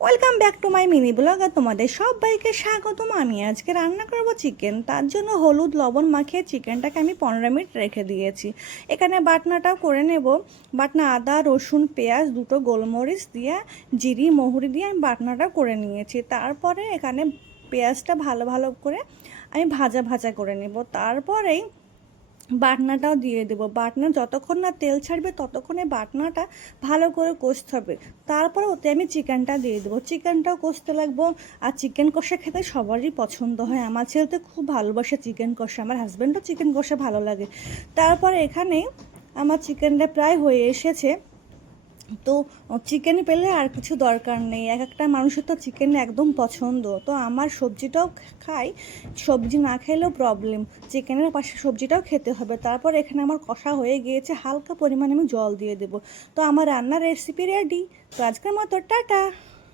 Welcome back to my mini blog. আর তোমাদের সবাইকে স্বাগতম। আমি আজকে রান্না করব চিকেন। তার জন্য হলুদ লবণ মাখিয়ে চিকেনটাকে আমি 15 মিনিট রেখে দিয়েছি। এখানে বাটনাটাও করে নেব। বাটনা আদা রসুন পেঁয়াজ দুটো গোলমরিচ দিয়ে জিরি মহুরি দিয়ে আমি বাটনাটা করে নিয়েছি। তারপরে এখানে পেঁয়াজটা ভালো ভালো করে আমি ভাজা ভাজা করে নেব। তারপরেই বাটনাটাও দিয়ে দেবো। বাটনা যতক্ষণ না তেল ছাড়বে ততক্ষণে বাটনাটা ভালো করে কষতে হবে। তারপর ওতে আমি চিকেনটা দিয়ে দেবো। চিকেনটাও কষতে লাগবো। আর চিকেন কষা খেতে সবারই পছন্দ হয়। আমার ছেলে তো খুব ভালোবাসে চিকেন কষা, আমার হাজব্যান্ডও চিকেন কষা ভালো লাগে। তারপর এখানে আমার চিকেনটা প্রায় হয়ে এসেছে। তো চিকেন পেলে আর কিছু দরকার নেই। এক একটা মানুষের তো চিকেন একদম পছন্দ। তো আমার সবজিটাও খাই, সবজি না খেলেও প্রবলেম, চিকেনের পাশে সবজিটাও খেতে হবে। তারপর এখানে আমার কষা হয়ে গিয়েছে, হালকা পরিমাণে আমি জল দিয়ে দেবো। তো আমার রান্নার রেসিপি রেডি। তো আজকের মতো টাটা।